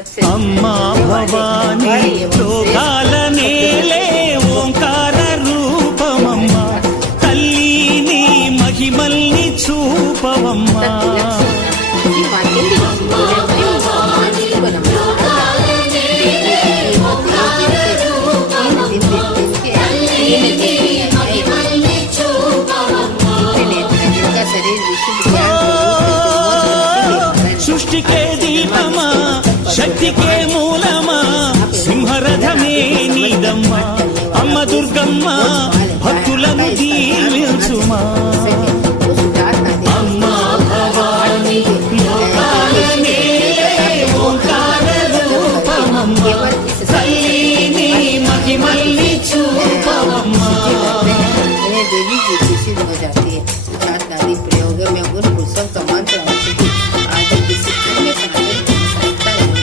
అమ్మా భవానీ లోకాల నేలే ఓంకార రూపమమ్మా, తల్లిని మహిమల్ని చూపవమ్మా. సృష్టికే దీపమా, శక్తికే